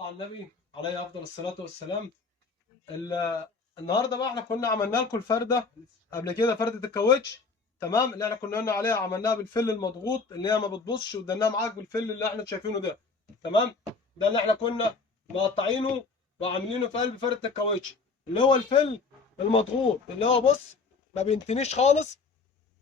صلى على النبي عليه افضل الصلاه والسلام. النهارده بقى احنا كنا عملنا لكم الفرده قبل كده، فرده الكاوتش. تمام، اللي احنا كنا قلنا عليها عملناها بالفل المضغوط اللي هي ما بتبصش، ودناها معاك بالفل اللي احنا شايفينه ده. تمام، ده اللي احنا كنا مقطعينه وعاملينه في قلب فرده الكاوتش، اللي هو الفل المضغوط اللي هو بص ما بينتنيش خالص.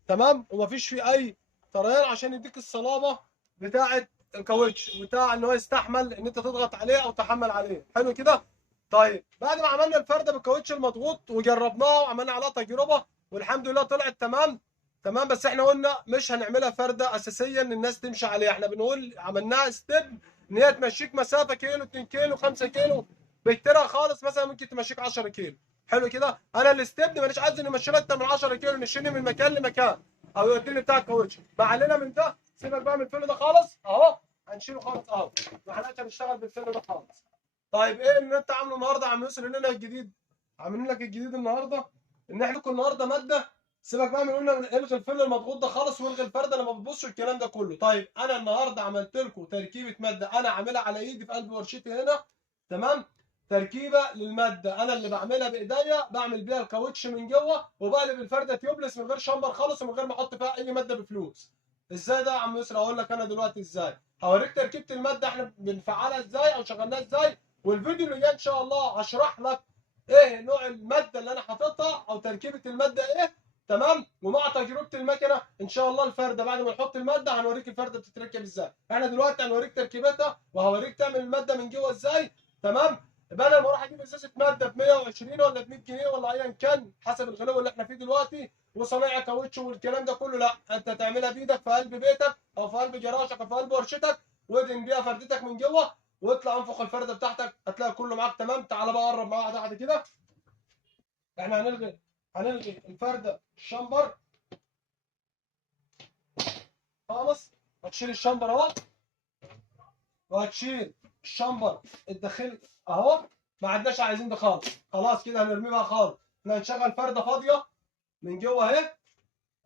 تمام، ومفيش فيه اي طريان عشان يديك الصلابه بتاعه الكاوتش، بتاع ان هو يستحمل ان انت تضغط عليه او تحمل عليه. حلو كده. طيب بعد ما عملنا الفرده بالكاوتش المضغوط وجربناها وعملنا عليها تجربه والحمد لله طلعت تمام. تمام، بس احنا قلنا مش هنعملها فرده اساسيه ان الناس تمشي عليها، احنا بنقول عملناها ستيب ان هي تمشيك مسافه كيلو 2 كيلو 5 كيلو، بكتيرها خالص مثلا ممكن تمشيك 10 كيلو. حلو كده. انا الستيب مانيش عايز نمشي اكتر من 10 كيلو، نشيني من مكان لمكان او يوديني بتاع الكاوتش. ما علينا من ده، سيبك بقى من الفيلم ده خالص اهو، هنشيله خالص اهو، ما احناش هنشتغل بالفيلم ده خالص. طيب ايه اللي انت عامله النهارده يا عم يوسف لنا الجديد؟ عاملين لك الجديد النهارده ان احنا لكم النهارده ماده. سيبك بقى من قلنا الغي الفيلم المضغوط ده خالص والغي الفرده اللي ما بتبصش الكلام ده كله. طيب انا النهارده عملت لكم تركيبه ماده انا عاملها على ايدي في قلب ورشتي هنا. تمام، تركيبه للماده انا اللي بعملها بايديا، بعمل بيها الكاوتش من جوه وبقلب الفرده تيوبلس من غير شامبر خالص ومن غير ما احط فيها اي ماده بفلوس. ازاي ده يا عم يسرا؟ اقول لك انا دلوقتي ازاي. هوريك تركيبه الماده احنا بنفعلها ازاي او شغلناها ازاي، والفيديو اللي جاي ان شاء الله هشرح لك ايه نوع الماده اللي انا حاططها او تركيبه الماده ايه. تمام، ومع تجربه المكنه ان شاء الله الفرده بعد ما نحط الماده هنوريك الفرده بتتركب ازاي. احنا دلوقتي هنوريك تركيبتها وهوريك تعمل الماده من جوه ازاي. تمام، بدل ما اروح اجيب ازازه ماده ب 120 ولا ب 100 جنيه ولا ايا كان حسب الغلو اللي احنا فيه دلوقتي وصنايع كاوتش والكلام ده كله، لا انت تعملها بايدك في قلب بيتك او في قلب جراشك او في قلب ورشتك، وادهن بيها فردتك من جوه واطلع انفخ الفرده بتاعتك هتلاقي كله معاك تمام. تعالى بقى قرب معايا واحده واحده كده. احنا هنلغي الفرده الشمبر خالص. هتشيل الشمبر اهو، وهتشيل الشمبر الداخلي اهو. ما عدناش عايزين ده خالص، خلاص كده هنرميه بقى خالص. احنا هنشغل فرده فاضيه من جوه اهي.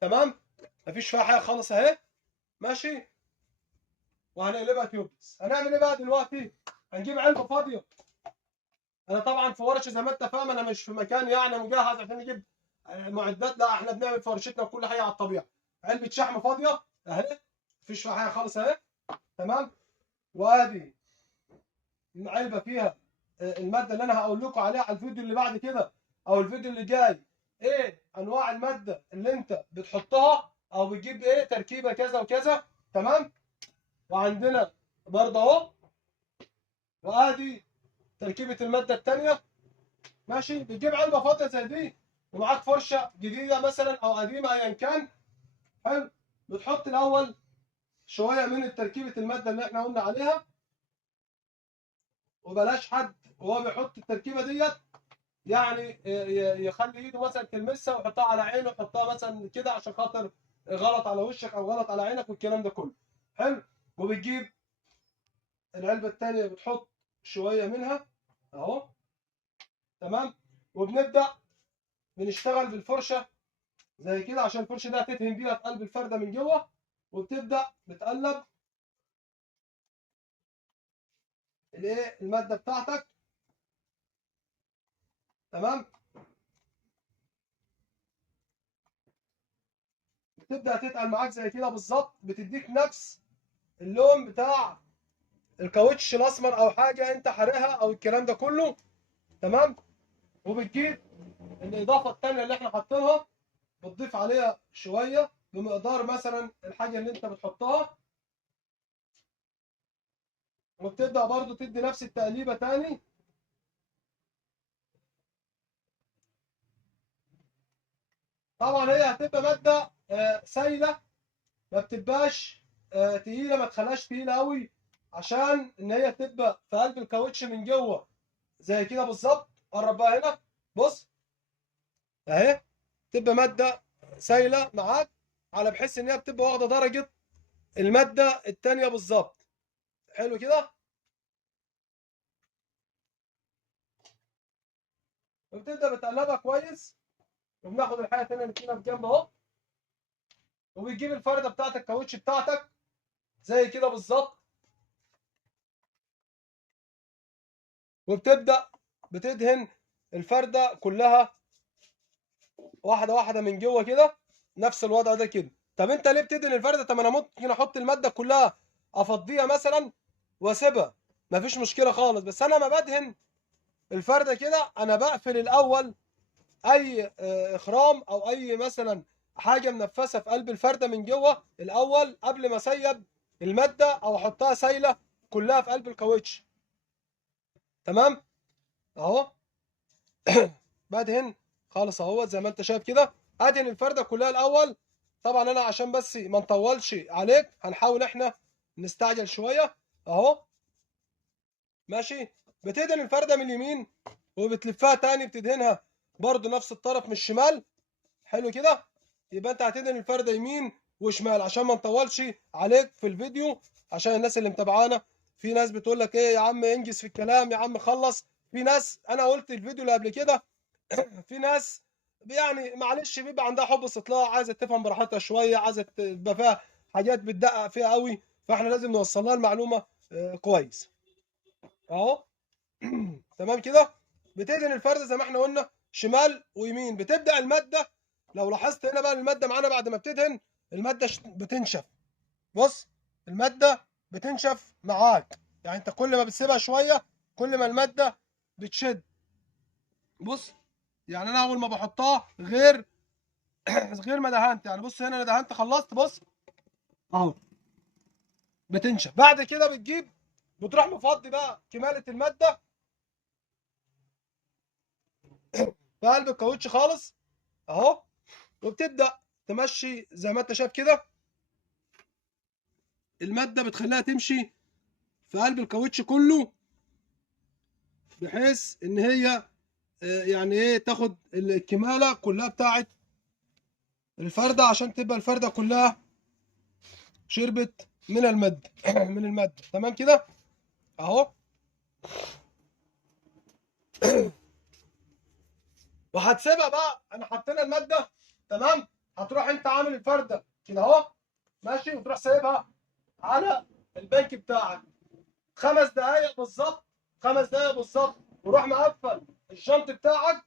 تمام، مفيش فيها حاجه خالص اهي. ماشي، وهنقلبها تيوبلس. هنعمل ايه بقى دلوقتي؟ هنجيب علبه فاضيه. انا طبعا في ورشه زي ما انت فاهم، انا مش في مكان يعني مجهز عشان نجيب معدات، لا احنا بنعمل في ورشتنا وكل حاجه على الطبيعه. علبه شحم فاضيه اهي، مفيش فيها حاجه خالص اهي. تمام، وادي علبه فيها الماده اللي انا هقول لكم عليها على الفيديو اللي بعد كده او الفيديو اللي جاي. ايه انواع الماده اللي انت بتحطها او بتجيب ايه تركيبه كذا وكذا. تمام، وعندنا برضه اهو، وادي تركيبه الماده الثانيه. ماشي، بتجيب علبه فاضيه زي دي ومعاك فرشه جديده مثلا او قديمه ايا كان. حلو، بتحط الاول شويه من تركيبه الماده اللي احنا قلنا عليها، وبلاش حد وهو بيحط التركيبه ديت يعني يخلي ايده مثلا تلمسها ويحطها على عينه ويحطها مثلا كده عشان خاطر غلط على وشك او غلط على عينك والكلام ده كله. حلو، وبتجيب العلبه الثانيه بتحط شويه منها اهو. تمام، وبنبدا بنشتغل بالفرشه زي كده عشان الفرشه دي هتدهن بيها في قلب الفرده من جوه، وبتبدا بتقلب الايه الماده بتاعتك. تمام، بتبدا تتقل معاك زي كده بالظبط، بتديك نفس اللون بتاع الكاوتش الاسمر او حاجه انت حارقها او الكلام ده كله. تمام، وبتجيب الاضافه الثانيه اللي احنا حاطينها، بتضيف عليها شويه بمقدار مثلا الحاجه اللي انت بتحطها، وبتبدا برضو تدي نفس التقليبه تاني. طبعا هي هتبقى ماده سايله، ما بتبقاش تقيله، ما تخليهاش تقيله قوي عشان ان هي تبقى في قلب الكاوتش من جوه زي كده بالظبط. قرب بقى هنا، بص اهي، تبقى ماده سايله معاك على بحيث ان هي بتبقى واخده درجه الماده الثانيه بالظبط. حلو كده، وبتبدا بتقلبها كويس. وبناخد الحاجه الثانيه اللي فينا في جنب اهو، وبتجيب الفرده بتاعت الكاوتش بتاعتك زي كده بالظبط. وبتبدا بتدهن الفرده كلها واحده واحده من جوه كده، نفس الوضع ده كده. طب انت ليه بتدهن الفرده؟ طب انا ممكن احط الماده كلها افضيها مثلا واسيبها، مفيش مشكله خالص. بس انا لما بدهن الفرده كده انا بقفل الاول اي اخرام او اي مثلا حاجه منفسه في قلب الفرده من جوه الاول، قبل ما اسيب الماده او احطها سايله كلها في قلب الكاوتش. تمام اهو. بدهن خالص اهو زي ما انت شايف كده، ادهن الفرده كلها الاول. طبعا انا عشان بس ما نطولش عليك هنحاول احنا نستعجل شويه اهو. ماشي. بتدهن الفرده من اليمين وبتلفها تاني بتدهنها برضو نفس الطرف من الشمال. حلو كده. يبقى انت هتدهن الفرده يمين وشمال عشان ما نطولش عليك في الفيديو، عشان الناس اللي متابعانا. في ناس بتقول لك ايه يا عم انجز في الكلام يا عم خلص. في ناس انا قلت الفيديو اللي قبل كده في ناس يعني معلش بيبقى عندها حب استطلاع، عايزه تفهم براحتها شويه، عايزه تبقى فيها حاجات بتدقق فيها قوي، فاحنا لازم نوصل لها المعلومه كويس اهو. تمام كده. بتدهن الفرده زي ما احنا قلنا شمال ويمين. بتبدا الماده، لو لاحظت هنا بقى الماده معانا بعد ما بتدهن الماده بتنشف. بص الماده بتنشف معاك، يعني انت كل ما بتسيبها شويه كل ما الماده بتشد. بص يعني انا اول ما بحطها غير ما دهنت، يعني بص هنا انا دهنت خلصت بص اهو بتنشف. بعد كده بتروح مفضي بقى كماله الماده في قلب الكاوتش خالص اهو، وبتبدا تمشي زي ما انت شايف كده. الماده بتخليها تمشي في قلب الكاوتش كله، بحيث ان هي يعني ايه تاخد الكماله كلها بتاعت الفرده، عشان تبقى الفرده كلها شربت من الماده من الماده. تمام كده اهو. وهتسيبها بقى، انا حطينا الماده تمام. هتروح انت عامل الفرده كده اهو ماشي، وتروح سايبها على البنك بتاعك 5 دقايق بالظبط. 5 دقايق بالظبط، وروح مقفل الجنط بتاعك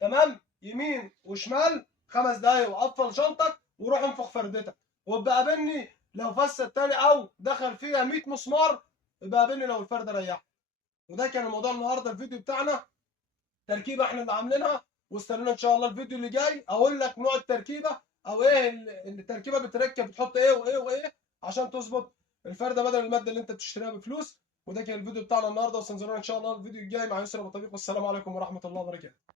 تمام يمين وشمال 5 دقايق، وقفل جنطك وروح انفخ فردتك. وابقى قابلني لو فسد تاني او دخل فيها 100 مسمار، يبقى قابلني لو الفرده ريحت. وده كان الموضوع النهارده الفيديو بتاعنا، تركيبه احنا اللي عاملينها. واستنونا ان شاء الله الفيديو اللي جاي اقول لك نوع التركيبه او ايه التركيبه بتركب بتحط ايه وايه وايه عشان تظبط الفرده بدل الماده اللي انت بتشتريها بفلوس. وده كان الفيديو بتاعنا النهارده، واستنونا ان شاء الله الفيديو الجاي مع يسرا بطريق. والسلام عليكم ورحمه الله وبركاته.